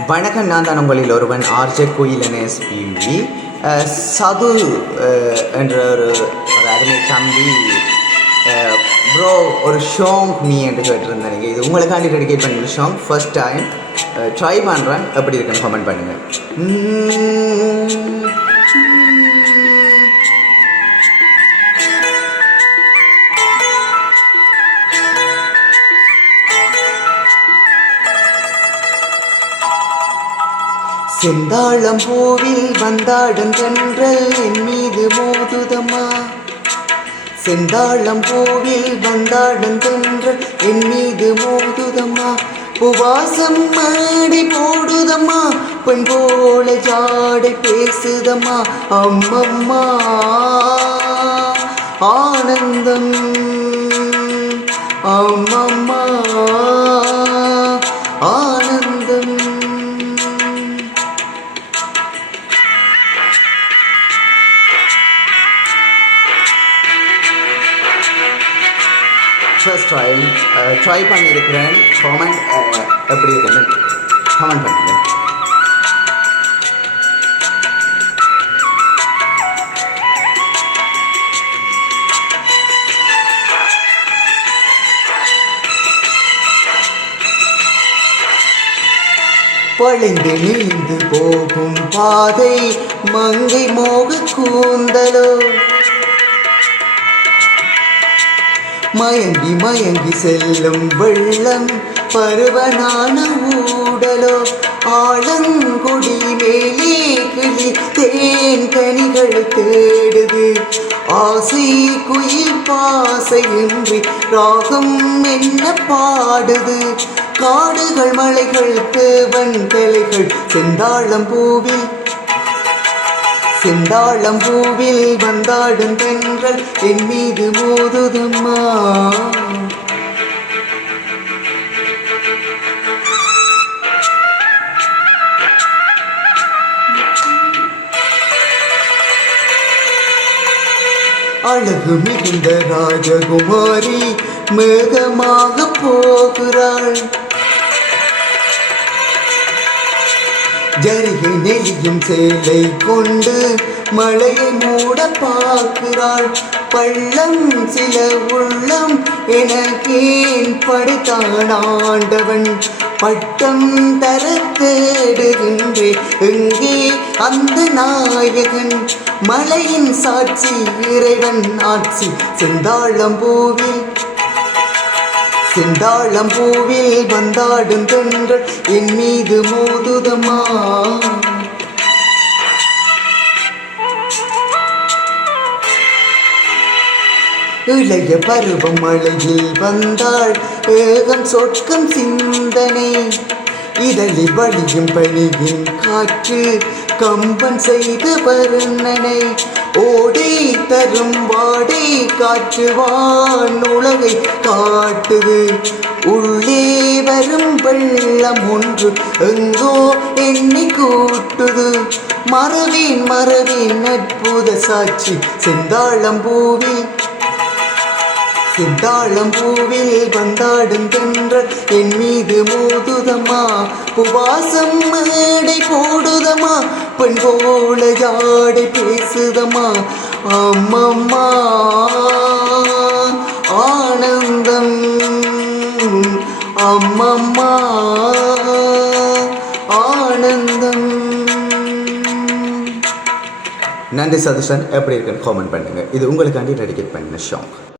வணக்கம், நான் தான் உங்களில் ஒருவன் ஆர்ஜே குயிலன் எஸ்பிவி. சது என்ற ஒரு அருமை தம்பி ப்ரோ ஒரு ஷாங் மீ என்று கேட்டிருந்தேன். இது உங்களுக்காண்டி டெடிகேட் பண்ணுற ஷாங். ஃபர்ஸ்ட் டைம் ட்ரை பண்ணுறேன், எப்படி இருக்குன்னு கமெண்ட் பண்ணுங்கள். செந்தாளம் பூவில் வந்தாடும் தென்றல் என் மீது மோதுதம்மா. செந்தாளம் பூவில் வந்தாடும் தென்றல் என் மீது மோதுதம்மா. உவாசம் மாடி போடுதம்மா, பெண் போல ஜாடை பேசுதம்மா. அம்மம்மா ஆனந்தம், அம்மம்மா ஆனந்தம். ஃபர்ஸ்ட் ட்ரை பண்ணியிருக்கிறேன். கமெண்ட் எப்படி இருக்குன்னு கமெண்ட் பண்ணுங்கள். பழிந்து நீந்து போகும் பாதை மங்கை மோக கூந்தலோ, மயங்கி மயங்கி செல்லும் வெள்ளம் பருவனான ஊடலோ. ஆழங்குடி மேலே கிளி தேன் கனிகள் தேடுது. ஆசை குயில் பாசையின்றி ராகம் என்ன பாடுது. காடுகள் மலைகள் தேவன் கலைகள் செந்தாளம் பூவில், செந்தாளம் பூவில் வந்தாடும் தென்றல் என் மீது மோதுதம்மா. அழகு மிகுந்த ராஜகுமாரி மேகமாக போகிறாள். ஜரிகை நெளியும் சேலை கொண்டு மழையை மூட பார்க்கிறாள். பள்ளம் சில உள்ளம் எனக்கேன் படைத்தான் ஆண்டவன். பட்டம் தர தேடுகின்றேன், எங்கே அந்த நாயகன்? மலையின் சாட்சி இறைவன் ஆட்சி. செந்தாளம் பூவில், செந்தாளம் பூவில் வந்தாடும் தென்றல் என் மீது மோதுதம்மா. இளைய பருவம் மழையில் வந்தாள், ஏகம் சொர்க்கம் சிந்தனை. இதழில் வழியும் பணியின் காற்று கம்பன் செய்த வர்ணனை. ஓடை தரும் வாடை காற்று வான் உலகை காட்டுது. உள்ளே வரும் வெள்ளம் ஒன்று எங்கோ என்னை கூட்டுது. மறவேன் மறவேன் அற்புத சாட்சி. செந்தாளம் பூவில், செந்தாளம் பூவில் வந்தாடும் தென்றல் என் மீது மோதுதம்மா. உவாசம் மேடை போடுதம்மா, பெண் போல ஜாடை பேசுதம்மா. அம்மம்மா ஆனந்தம், அம்மம்மா ஆனந்தம். நன்றி சதுஷன், எப்படி இருக்குன்னு காமெண்ட் பண்ணுங்கள். இது உங்களுக்காண்டி டெடிகேட் பண்ண ஷாங்.